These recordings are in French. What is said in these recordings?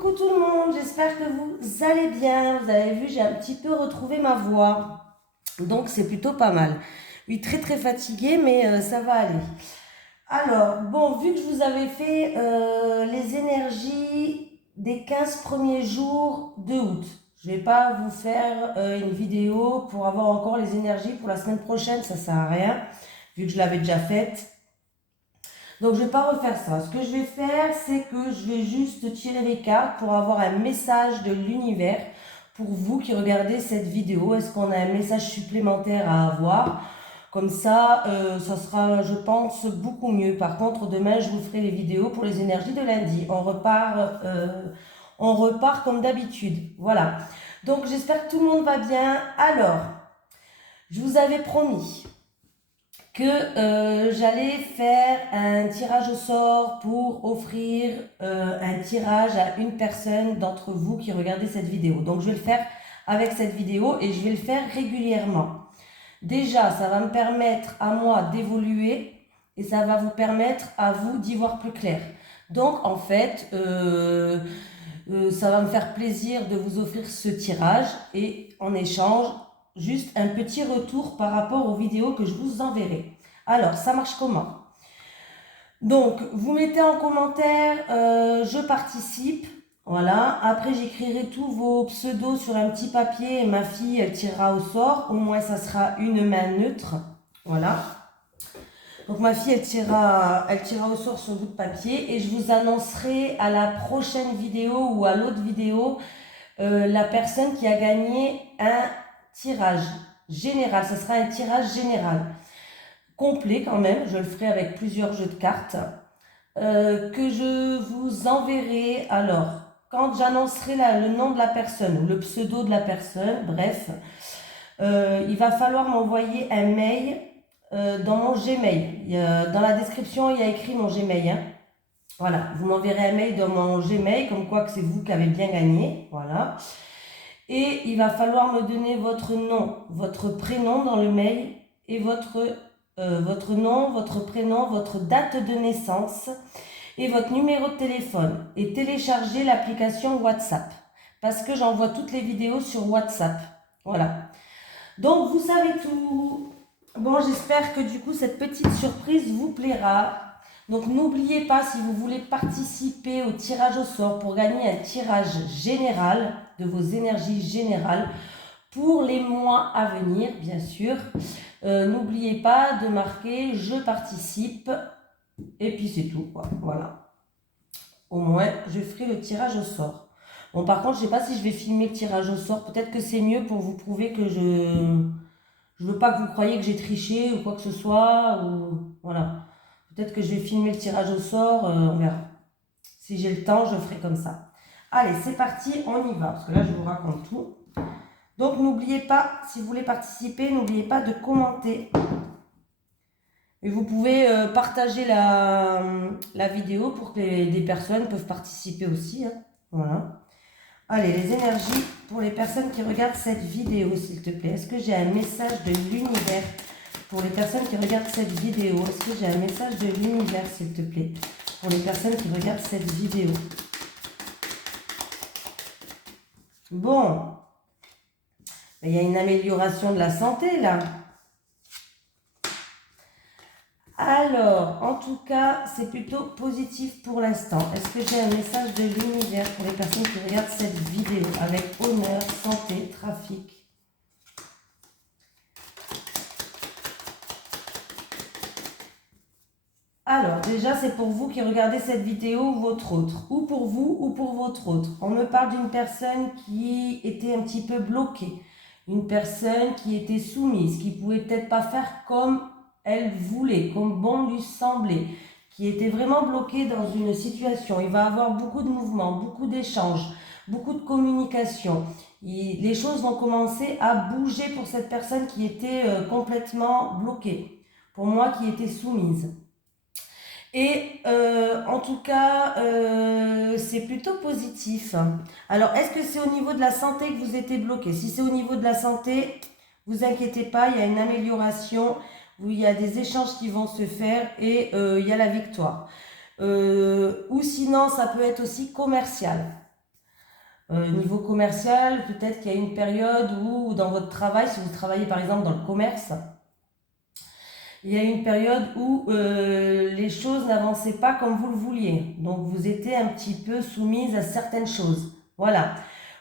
Coucou tout le monde, j'espère que vous allez bien. Vous avez vu, j'ai un petit peu retrouvé ma voix. Donc c'est plutôt pas mal. Oui, très très fatiguée, mais ça va aller. Alors, bon, vu que je vous avais fait les énergies des 15 premiers jours de août, je vais pas vous faire une vidéo pour avoir encore les énergies pour la semaine prochaine, ça sert à rien, vu que je l'avais déjà faite. Donc je ne vais pas refaire ça. Ce que je vais faire, c'est que je vais juste tirer les cartes pour avoir un message de l'univers pour vous qui regardez cette vidéo. Est-ce qu'on a un message supplémentaire à avoir? Comme ça, ça sera, je pense, beaucoup mieux. Par contre, demain, je vous ferai les vidéos pour les énergies de lundi. On repart comme d'habitude. Voilà. Donc j'espère que tout le monde va bien. Alors, je vous avais promis que j'allais faire un tirage au sort pour offrir un tirage à une personne d'entre vous qui regardez cette vidéo. Donc je vais le faire avec cette vidéo et je vais le faire régulièrement. Déjà, ça va me permettre à moi d'évoluer et ça va vous permettre à vous d'y voir plus clair. Donc en fait, ça va me faire plaisir de vous offrir ce tirage et en échange, juste un petit retour par rapport aux vidéos que je vous enverrai. Alors, ça marche comment? Donc, vous mettez en commentaire je participe. Voilà. Après, j'écrirai tous vos pseudos sur un petit papier et ma fille, elle tirera au sort. Au moins, ça sera une main neutre. Voilà. Donc, ma fille, elle tirera au sort sur bout de papier et je vous annoncerai à la prochaine vidéo ou à l'autre vidéo la personne qui a gagné un tirage général. Ce sera un tirage général complet quand même. Je le ferai avec plusieurs jeux de cartes que je vous enverrai. Alors, quand j'annoncerai le nom de la personne ou le pseudo de la personne, bref, il va falloir m'envoyer un mail dans mon Gmail. Dans la description, il y a écrit mon Gmail. Hein. Voilà, vous m'enverrez un mail dans mon Gmail, comme quoi que c'est vous qui avez bien gagné. Voilà. Et il va falloir me donner votre nom, votre prénom dans le mail et votre nom, votre prénom, votre date de naissance et votre numéro de téléphone. Et télécharger l'application WhatsApp. Parce que j'envoie toutes les vidéos sur WhatsApp. Voilà. Donc vous savez tout. Bon, j'espère que du coup cette petite surprise vous plaira. Donc n'oubliez pas, si vous voulez participer au tirage au sort pour gagner un tirage général de vos énergies générales pour les mois à venir, bien sûr, n'oubliez pas de marquer je participe et puis c'est tout, quoi. Voilà. Au moins, je ferai le tirage au sort. Bon, par contre, je ne sais pas si je vais filmer le tirage au sort. Peut-être que c'est mieux pour vous prouver que je veux pas que vous croyiez que j'ai triché ou quoi que ce soit. Ou voilà. Peut-être que je vais filmer le tirage au sort, on verra. Si j'ai le temps, je ferai comme ça. Allez, c'est parti, on y va, parce que là, je vous raconte tout. Donc, n'oubliez pas, si vous voulez participer, n'oubliez pas de commenter. Et vous pouvez partager la vidéo pour que des personnes peuvent participer aussi. Hein. Voilà. Allez, les énergies pour les personnes qui regardent cette vidéo, s'il te plaît. Est-ce que j'ai un message de l'univers pour les personnes qui regardent cette vidéo? Est-ce que j'ai un message de l'univers, s'il te plaît, pour les personnes qui regardent cette vidéo? Bon, il y a une amélioration de la santé, là. Alors, en tout cas, c'est plutôt positif pour l'instant. Est-ce que j'ai un message de l'univers pour les personnes qui regardent cette vidéo avec honneur, santé, trafic? Alors, déjà, c'est pour vous qui regardez cette vidéo ou votre autre. Ou pour vous ou pour votre autre. On me parle d'une personne qui était un petit peu bloquée. Une personne qui était soumise, qui pouvait peut-être pas faire comme elle voulait, comme bon lui semblait, qui était vraiment bloquée dans une situation. Il va avoir beaucoup de mouvements, beaucoup d'échanges, beaucoup de communication. Les choses vont commencer à bouger pour cette personne qui était complètement bloquée. Pour moi, qui était soumise. Et en tout cas, c'est plutôt positif. Alors, est-ce que c'est au niveau de la santé que vous étiez bloqué? Si c'est au niveau de la santé, vous inquiétez pas, il y a une amélioration, où il y a des échanges qui vont se faire et il y a la victoire. Ou sinon, ça peut être aussi commercial. Niveau commercial, peut-être qu'il y a une période où dans votre travail, si vous travaillez par exemple dans le commerce, il y a une période où les choses n'avançaient pas comme vous le vouliez. Donc vous étiez un petit peu soumise à certaines choses. Voilà.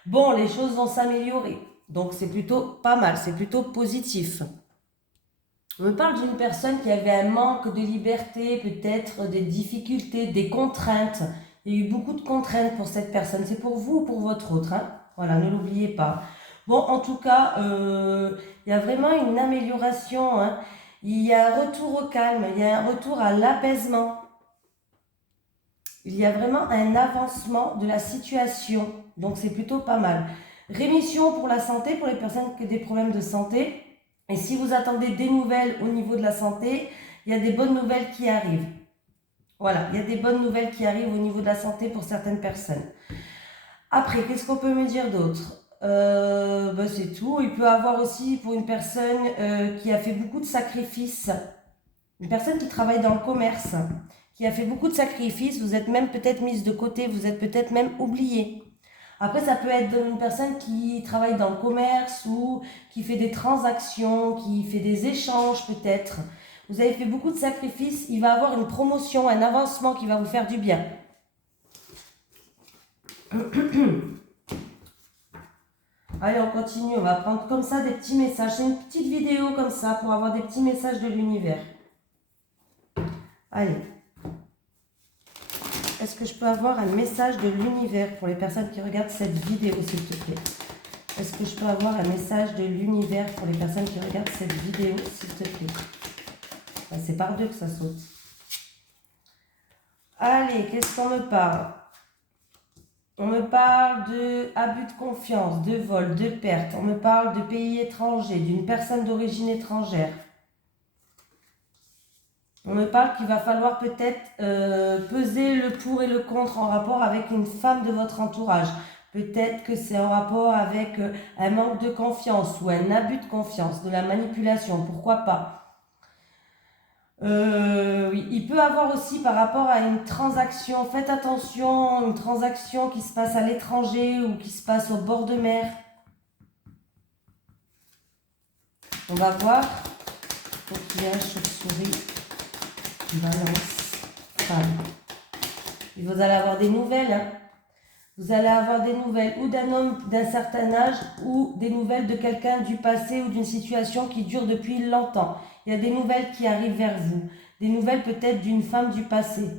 Bon, les choses vont s'améliorer. Donc c'est plutôt pas mal, c'est plutôt positif. On me parle d'une personne qui avait un manque de liberté, peut-être des difficultés, des contraintes. Il y a eu beaucoup de contraintes pour cette personne. C'est pour vous ou pour votre autre, hein? Voilà, ne l'oubliez pas. Bon, en tout cas, il y a vraiment une amélioration, hein. Il y a un retour au calme, il y a un retour à l'apaisement. Il y a vraiment un avancement de la situation. Donc, c'est plutôt pas mal. Rémission pour la santé, pour les personnes qui ont des problèmes de santé. Et si vous attendez des nouvelles au niveau de la santé, il y a des bonnes nouvelles qui arrivent. Voilà, il y a des bonnes nouvelles qui arrivent au niveau de la santé pour certaines personnes. Après, qu'est-ce qu'on peut me dire d'autre? C'est tout. Il peut avoir aussi pour une personne qui a fait beaucoup de sacrifices, une personne qui travaille dans le commerce, qui a fait beaucoup de sacrifices, vous êtes même peut-être mise de côté, vous êtes peut-être même oublié. Après, ça peut être une personne qui travaille dans le commerce ou qui fait des transactions, qui fait des échanges peut-être. Vous avez fait beaucoup de sacrifices, il va avoir une promotion, un avancement qui va vous faire du bien. Allez, on continue, on va prendre comme ça des petits messages. C'est une petite vidéo comme ça pour avoir des petits messages de l'univers. Allez. Est-ce que je peux avoir un message de l'univers pour les personnes qui regardent cette vidéo, s'il te plaît? Est-ce que je peux avoir un message de l'univers pour les personnes qui regardent cette vidéo, s'il te plaît? C'est par deux que ça saute. Allez, qu'est-ce qu'on me parle? On me parle de abus de confiance, de vol, de perte. On me parle de pays étrangers, d'une personne d'origine étrangère. On me parle qu'il va falloir peut-être peser le pour et le contre en rapport avec une femme de votre entourage. Peut-être que c'est en rapport avec un manque de confiance ou un abus de confiance, de la manipulation, pourquoi pas. Oui, il peut avoir aussi par rapport à une transaction, faites attention, une transaction qui se passe à l'étranger ou qui se passe au bord de mer. On va voir. Coquillage, chauve-souris, balance, femme. Et vous allez avoir des nouvelles, hein. Vous allez avoir des nouvelles ou d'un homme d'un certain âge ou des nouvelles de quelqu'un du passé ou d'une situation qui dure depuis longtemps. Il y a des nouvelles qui arrivent vers vous. Des nouvelles peut-être d'une femme du passé.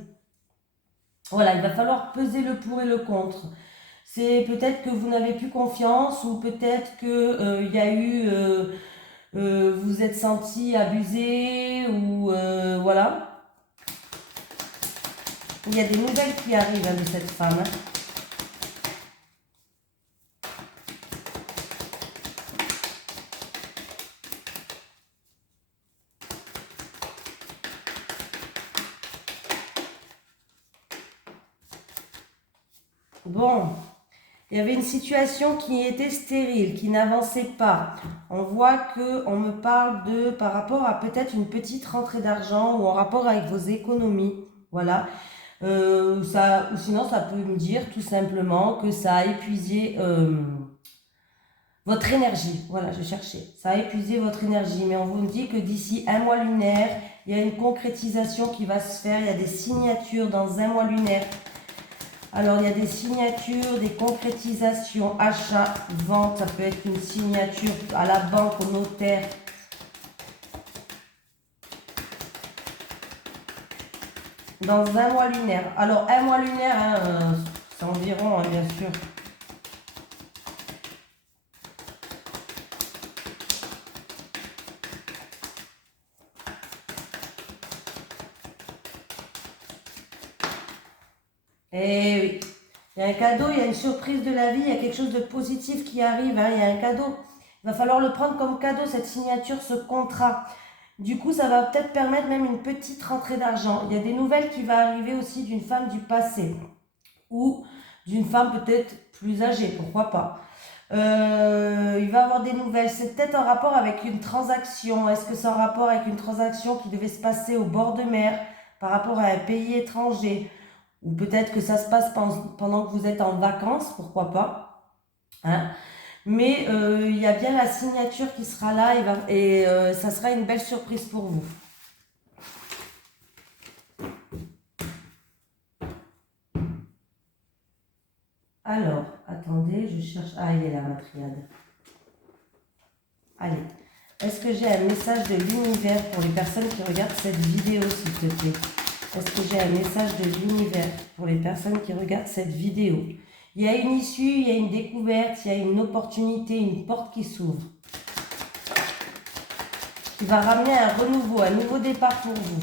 Voilà, il va falloir peser le pour et le contre. C'est peut-être que vous n'avez plus confiance ou peut-être que il y a eu... vous êtes senti abusé ou... voilà. Il y a des nouvelles qui arrivent hein, de cette femme. Hein. Bon, il y avait une situation qui était stérile, qui n'avançait pas. On voit qu'on me parle de, par rapport à peut-être une petite rentrée d'argent ou en rapport avec vos économies. Voilà. Ou sinon, ça peut me dire tout simplement que ça a épuisé votre énergie. Voilà, je cherchais. Ça a épuisé votre énergie. Mais on vous dit que d'ici un mois lunaire, il y a une concrétisation qui va se faire. Il y a des signatures dans un mois lunaire. Alors, il y a des signatures, des concrétisations, achat, vente. Ça peut être une signature à la banque, au notaire. Dans un mois lunaire. Alors, un mois lunaire, hein, c'est environ, hein, bien sûr. Eh oui. Il y a un cadeau, il y a une surprise de la vie, il y a quelque chose de positif qui arrive, hein, il y a un cadeau. Il va falloir le prendre comme cadeau, cette signature, ce contrat. Du coup, ça va peut-être permettre même une petite rentrée d'argent. Il y a des nouvelles qui vont arriver aussi d'une femme du passé. Ou d'une femme peut-être plus âgée, pourquoi pas. Il va avoir des nouvelles. C'est peut-être en rapport avec une transaction. Est-ce que c'est en rapport avec une transaction qui devait se passer au bord de mer par rapport à un pays étranger? Ou peut-être que ça se passe pendant que vous êtes en vacances, pourquoi pas. Hein. Mais il y a bien la signature qui sera là et ça sera une belle surprise pour vous. Alors, attendez, je cherche... Ah, il est là, ma triade. Allez. Est-ce que j'ai un message de l'univers pour les personnes qui regardent cette vidéo, s'il te plaît? Est-ce que j'ai un message de l'univers pour les personnes qui regardent cette vidéo? Il y a une issue, il y a une découverte, il y a une opportunité, une porte qui s'ouvre. Qui va ramener un renouveau, un nouveau départ pour vous.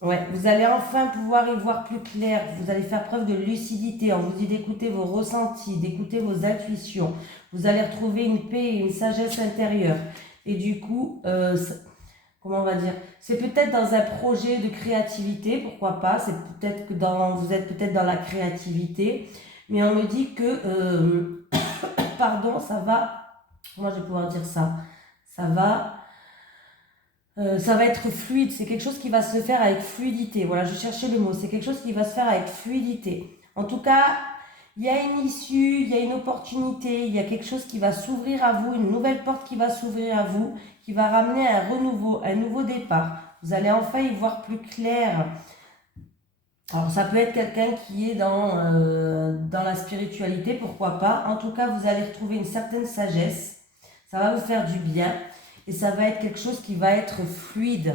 Ouais, vous allez enfin pouvoir y voir plus clair. Vous allez faire preuve de lucidité. On vous dit d'écouter vos ressentis, d'écouter vos intuitions. Vous allez retrouver une paix et une sagesse intérieure. Et du coup, comment on va dire? C'est peut-être dans un projet de créativité, pourquoi pas. C'est peut-être que vous êtes peut-être dans la créativité. Mais on me dit que, pardon, ça va. Comment je vais pouvoir dire ça? Ça va être fluide, c'est quelque chose qui va se faire avec fluidité. Voilà, je cherchais le mot. C'est quelque chose qui va se faire avec fluidité. En tout cas, il y a une issue, il y a une opportunité, il y a quelque chose qui va s'ouvrir à vous, une nouvelle porte qui va s'ouvrir à vous, qui va ramener un renouveau, un nouveau départ. Vous allez enfin y voir plus clair. Alors, ça peut être quelqu'un qui est dans la spiritualité, pourquoi pas. En tout cas, vous allez retrouver une certaine sagesse. Ça va vous faire du bien. Et ça va être quelque chose qui va être fluide.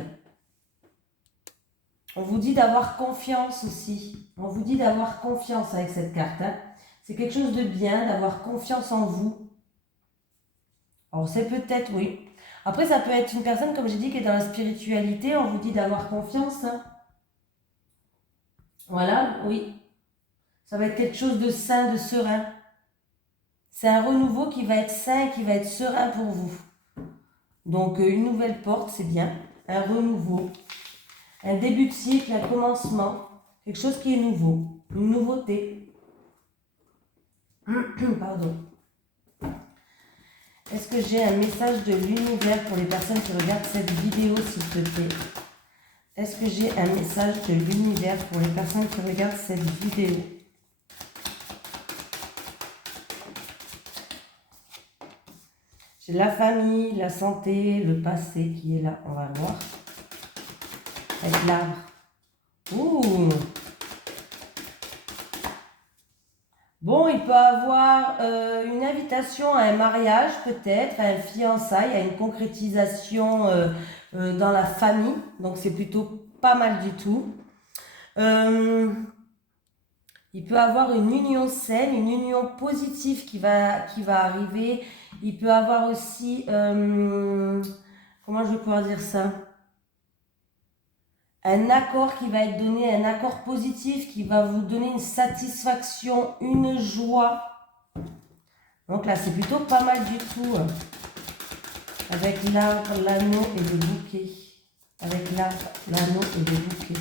On vous dit d'avoir confiance aussi. On vous dit d'avoir confiance avec cette carte. Hein. C'est quelque chose de bien, d'avoir confiance en vous. Alors c'est peut-être, oui. Après, ça peut être une personne, comme j'ai dit, qui est dans la spiritualité. On vous dit d'avoir confiance. Hein. Voilà, oui. Ça va être quelque chose de sain, de serein. C'est un renouveau qui va être sain, qui va être serein pour vous. Donc, une nouvelle porte, c'est bien. Un renouveau. Un début de cycle, un commencement. Quelque chose qui est nouveau. Une nouveauté. Pardon. Est-ce que j'ai un message de l'univers pour les personnes qui regardent cette vidéo, s'il te plaît? Est-ce que j'ai un message de l'univers pour les personnes qui regardent cette vidéo? J'ai la famille, la santé, le passé qui est là. On va voir. Avec l'arbre. Ouh! Bon, il peut avoir une invitation à un mariage peut-être, à un fiançailles, à une concrétisation dans la famille. Donc, c'est plutôt pas mal du tout. Il peut avoir une union saine, une union positive qui va arriver. Il peut avoir aussi, comment je vais pouvoir dire ça? Un accord qui va être donné, un accord positif qui va vous donner une satisfaction, une joie. Donc là, c'est plutôt pas mal du tout. Avec l'arbre, l'anneau et le bouquet. Avec l'arbre, l'anneau et le bouquet.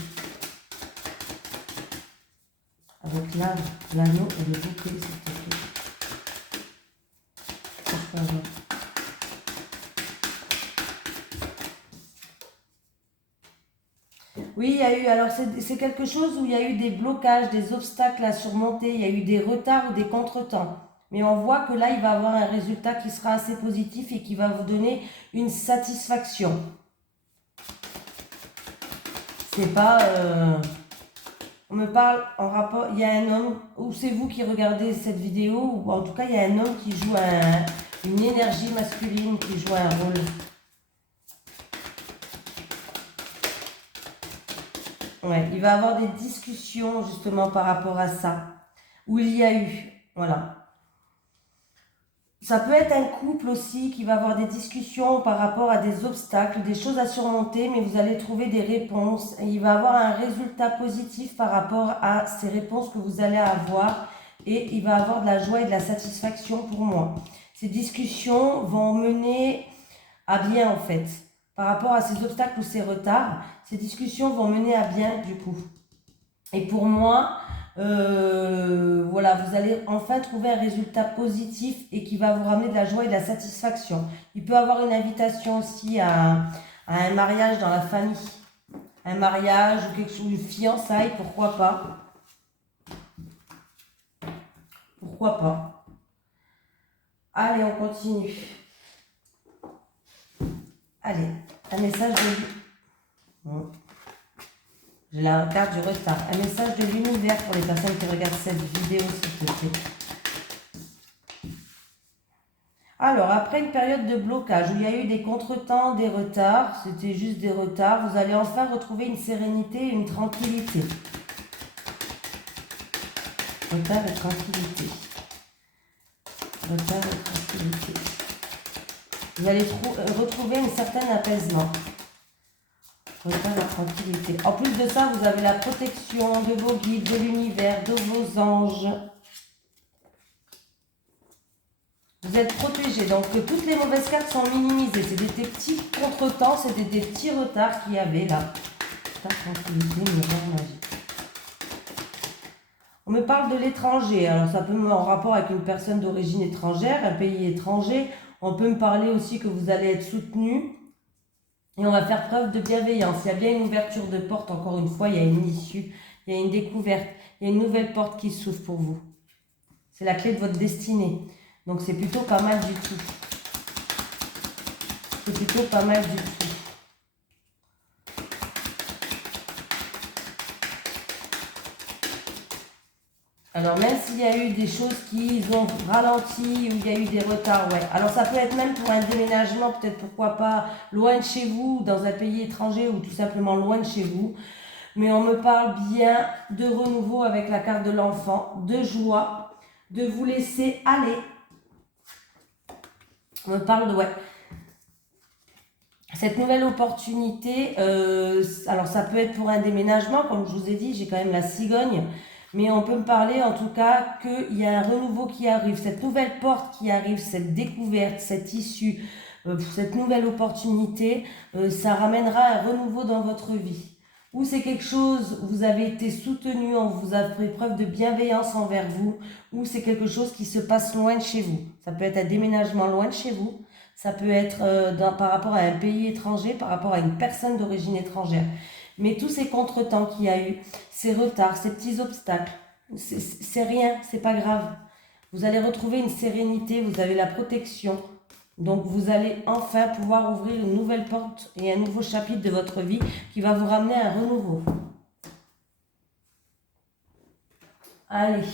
Avec l'arbre, l'anneau et le bouquet, s'il te plaît. Pourquoi pas. Oui, il y a eu, alors c'est quelque chose où il y a eu des blocages, des obstacles à surmonter, il y a eu des retards ou des contretemps. Mais on voit que là, il va avoir un résultat qui sera assez positif et qui va vous donner une satisfaction. C'est pas... on me parle en rapport... Il y a un homme, ou c'est vous qui regardez cette vidéo, ou en tout cas, il y a un homme qui joue une énergie masculine, qui joue un rôle. Ouais, il va avoir des discussions justement par rapport à ça. Où il y a eu, voilà. Ça peut être un couple aussi qui va avoir des discussions par rapport à des obstacles, des choses à surmonter, mais vous allez trouver des réponses. Et il va avoir un résultat positif par rapport à ces réponses que vous allez avoir. Et il va avoir de la joie et de la satisfaction pour moi. Ces discussions vont mener à bien en fait. Par rapport à ces obstacles ou ces retards, ces discussions vont mener à bien du coup. Et pour moi, voilà, vous allez enfin trouver un résultat positif et qui va vous ramener de la joie et de la satisfaction. Il peut y avoir une invitation aussi à un mariage dans la famille. Un mariage ou quelque chose, une fiançaille, pourquoi pas. pourquoi pas. Allez, on continue. Allez, un message de... Bon. J'ai la carte du retard. Un message de l'univers pour les personnes qui regardent cette vidéo, s'il te plaît. Alors, après une période de blocage où il y a eu des contretemps, des retards, c'était juste des retards, vous allez enfin retrouver une sérénité et une tranquillité. Retard et tranquillité. Retard et tranquillité. Vous allez retrouver un certain apaisement. Retard et tranquillité. En plus de ça, vous avez la protection de vos guides, de l'univers, de vos anges. Vous êtes protégé, donc toutes les mauvaises cartes sont minimisées. C'est des petits contretemps, c'était des petits retards qu'il y avait là. Tranquillité, miroir magique. On me parle de l'étranger, alors ça peut me en rapport avec une personne d'origine étrangère, un pays étranger. On peut me parler aussi que vous allez être soutenu et on va faire preuve de bienveillance. Il y a bien une ouverture de porte, encore une fois, il y a une issue, il y a une découverte, il y a une nouvelle porte qui s'ouvre pour vous. C'est la clé de votre destinée. Donc c'est plutôt pas mal du tout. C'est plutôt pas mal du tout. Alors même s'il y a eu des choses qui ont ralenti, ou il y a eu des retards, ouais. Alors ça peut être même pour un déménagement, peut-être pourquoi pas loin de chez vous, dans un pays étranger ou tout simplement loin de chez vous. Mais on me parle bien de renouveau avec la carte de l'enfant, de joie, de vous laisser aller. On me parle de, ouais, cette nouvelle opportunité, alors ça peut être pour un déménagement, comme je vous ai dit, j'ai quand même la cigogne, mais on peut me parler en tout cas qu'il y a un renouveau qui arrive, cette nouvelle porte qui arrive, cette découverte, cette issue, cette nouvelle opportunité, ça ramènera un renouveau dans votre vie. Ou c'est quelque chose où vous avez été soutenu, on vous a fait preuve de bienveillance envers vous, ou c'est quelque chose qui se passe loin de chez vous. Ça peut être un déménagement loin de chez vous, ça peut être par rapport à un pays étranger, par rapport à une personne d'origine étrangère. Mais tous ces contretemps qu'il y a eu, ces retards, ces petits obstacles, c'est rien, c'est pas grave. Vous allez retrouver une sérénité, vous avez la protection. Donc vous allez enfin pouvoir ouvrir une nouvelle porte et un nouveau chapitre de votre vie qui va vous ramener à un renouveau. Allez.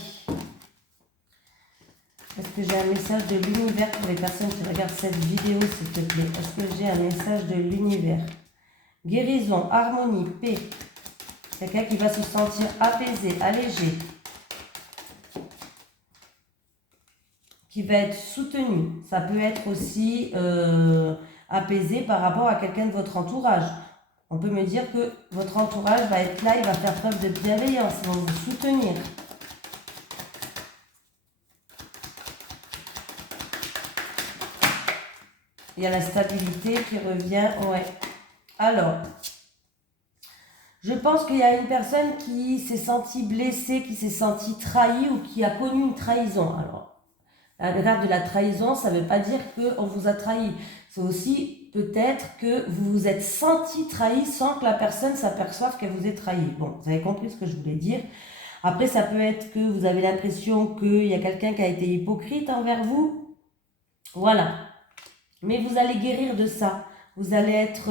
Est-ce que j'ai un message de l'univers pour les personnes qui regardent cette vidéo, s'il te plaît? Est-ce que j'ai un message de l'univers? Guérison, harmonie, paix. Quelqu'un qui va se sentir apaisé, allégé. Qui va être soutenu. Ça peut être aussi apaisé par rapport à quelqu'un de votre entourage. On peut me dire que votre entourage va être là, il va faire preuve de bienveillance, il va vous soutenir. Il y a la stabilité qui revient, ouais. Alors, je pense qu'il y a une personne qui s'est sentie blessée, qui s'est sentie trahie ou qui a connu une trahison. Alors, la carte de la trahison, ça ne veut pas dire qu'on vous a trahi. C'est aussi peut-être que vous vous êtes senti trahi sans que la personne s'aperçoive qu'elle vous ait trahi. Bon, vous avez compris ce que je voulais dire. Après, ça peut être que vous avez l'impression qu'il y a quelqu'un qui a été hypocrite envers vous. Voilà. Mais vous allez guérir de ça. Vous allez être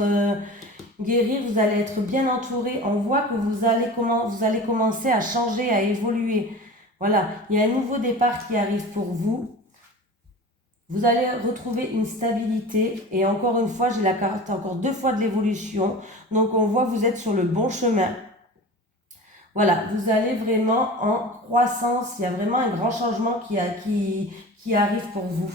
vous allez être bien entouré. On voit que vous allez commencer à changer, à évoluer. Voilà, il y a un nouveau départ qui arrive pour vous. Vous allez retrouver une stabilité. Et encore une fois, j'ai la carte encore 2 fois de l'évolution. Donc, on voit que vous êtes sur le bon chemin. Voilà, vous allez vraiment en croissance. Il y a vraiment un grand changement qui arrive pour vous.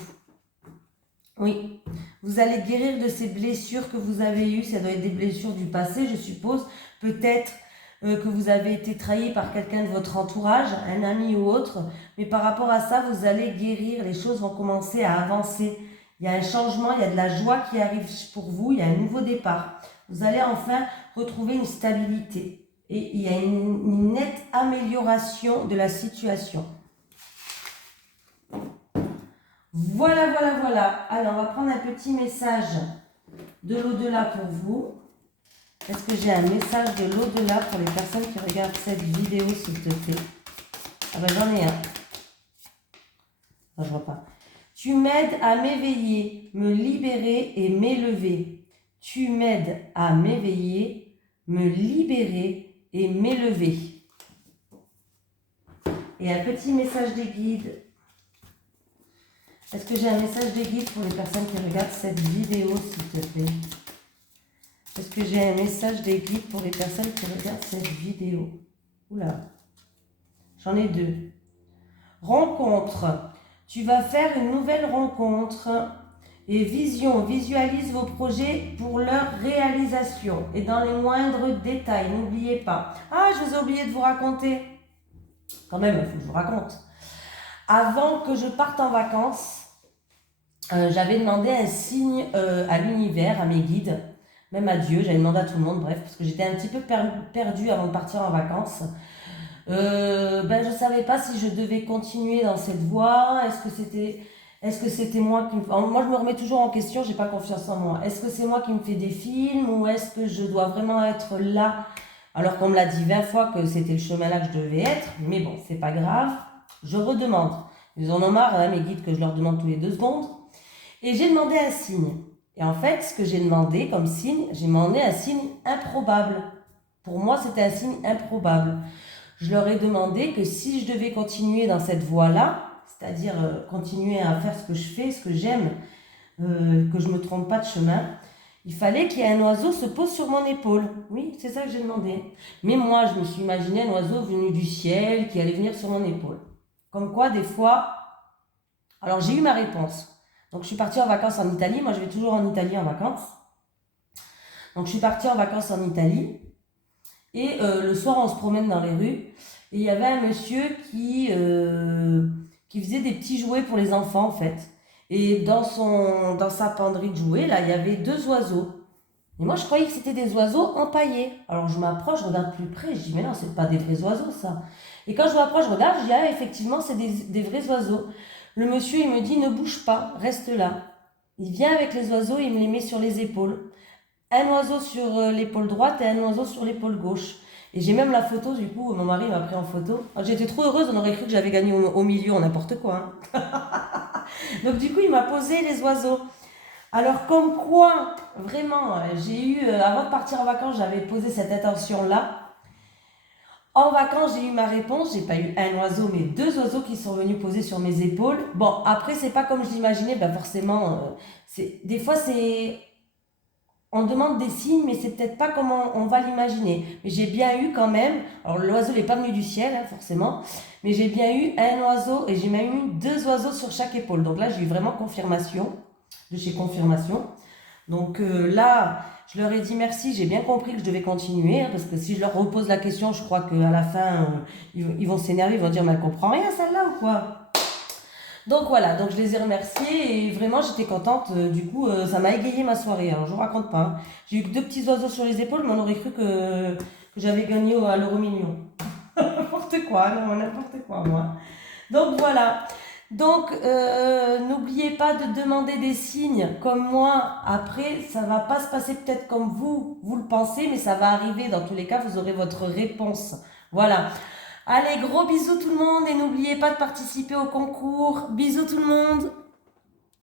Oui, vous allez guérir de ces blessures que vous avez eues. Ça doit être des blessures du passé, je suppose. Peut-être que vous avez été trahi par quelqu'un de votre entourage, un ami ou autre, mais par rapport à ça, vous allez guérir, les choses vont commencer à avancer. Il y a un changement, il y a de la joie qui arrive pour vous, il y a un nouveau départ. Vous allez enfin retrouver une stabilité et il y a une nette amélioration de la situation. Voilà, voilà, voilà. Alors, on va prendre un petit message de l'au-delà pour vous. Est-ce que j'ai un message de l'au-delà pour les personnes qui regardent cette vidéo, s'il te plaît? Ah ben j'en ai un. Non, je vois pas. Tu m'aides à m'éveiller, me libérer et m'élever. Tu m'aides à m'éveiller, me libérer et m'élever. Et un petit message des guides. Est-ce que j'ai un message des guides pour les personnes qui regardent cette vidéo, s'il te plaît? Est-ce que j'ai un message des guides pour les personnes qui regardent cette vidéo? Oula, j'en ai deux. Rencontre. Tu vas faire une nouvelle rencontre. Et vision. Visualise vos projets pour leur réalisation. Et dans les moindres détails, n'oubliez pas. Ah, je vous ai oublié de vous raconter. Quand même, il faut que je vous raconte. Avant que je parte en vacances, j'avais demandé un signe à l'univers, à mes guides, même à Dieu, j'avais demandé à tout le monde, bref, parce que j'étais un petit peu perdue avant de partir en vacances. Je ne savais pas si je devais continuer dans cette voie, est-ce que c'était moi qui me... Moi, je me remets toujours en question, j'ai pas confiance en moi. Est-ce que c'est moi qui me fais des films ou est-ce que je dois vraiment être là alors qu'on me l'a dit 20 fois que c'était le chemin là que je devais être? Mais bon, c'est pas grave, je redemande. Ils en ont marre, hein, mes guides, que je leur demande tous les 2 secondes. Et j'ai demandé un signe. Et en fait, ce que j'ai demandé comme signe, j'ai demandé un signe improbable. Pour moi, c'était un signe improbable. Je leur ai demandé que si je devais continuer dans cette voie-là, c'est-à-dire continuer à faire ce que je fais, ce que j'aime, que je ne me trompe pas de chemin, il fallait qu'il y ait un oiseau se pose sur mon épaule. Oui, c'est ça que j'ai demandé. Mais moi, je me suis imaginé un oiseau venu du ciel qui allait venir sur mon épaule. Comme quoi, des fois... Alors, j'ai eu ma réponse. Donc, je suis partie en vacances en Italie. Moi, je vais toujours en Italie en vacances. Donc, je suis partie en vacances en Italie. Et le soir, on se promène dans les rues. Et il y avait un monsieur qui faisait des petits jouets pour les enfants, en fait. Et dans sa penderie de jouets, là, il y avait 2 oiseaux. Et moi, je croyais que c'était des oiseaux empaillés. Alors, je m'approche, je regarde plus près. Je dis, mais non, c'est pas des vrais oiseaux, ça. Et quand je m'approche, je regarde, je dis, ah, effectivement, c'est des vrais oiseaux. Le monsieur, il me dit, ne bouge pas, reste là. Il vient avec les oiseaux, il me les met sur les épaules. Un oiseau sur l'épaule droite et un oiseau sur l'épaule gauche. Et j'ai même la photo, du coup, mon mari m'a pris en photo. J'étais trop heureuse, on aurait cru que j'avais gagné au million, n'importe quoi. Hein. Donc du coup, il m'a posé les oiseaux. Alors comme quoi, vraiment, j'ai eu, avant de partir en vacances, j'avais posé cette intention-là. En vacances, j'ai eu ma réponse, j'ai pas eu un oiseau, mais 2 oiseaux qui sont venus poser sur mes épaules. Bon, après, c'est pas comme je l'imaginais, forcément, des fois, on demande des signes, mais c'est peut-être pas comme on va l'imaginer. Mais j'ai bien eu quand même, alors l'oiseau n'est pas venu du ciel, hein, forcément, mais j'ai bien eu un oiseau et j'ai même eu 2 oiseaux sur chaque épaule. Donc là, j'ai eu vraiment confirmation, de chez Confirmation. Donc là, je leur ai dit merci, j'ai bien compris que je devais continuer, hein, parce que si je leur repose la question, je crois qu'à la fin, ils vont s'énerver, ils vont dire, mais elle comprend rien celle-là ou quoi? Donc voilà, donc je les ai remerciés et vraiment j'étais contente. Du coup, ça m'a égayé ma soirée. Alors je vous raconte pas. Hein. J'ai eu 2 petits oiseaux sur les épaules, mais on aurait cru que j'avais gagné à l'euro million. N'importe quoi, non, n'importe quoi, moi. Donc voilà. Donc n'oubliez pas de demander des signes comme moi. Après, ça va pas se passer peut-être comme vous le pensez, mais ça va arriver. Dans tous les cas, vous aurez votre réponse. Voilà. Allez, gros bisous tout le monde et n'oubliez pas de participer au concours. Bisous tout le monde.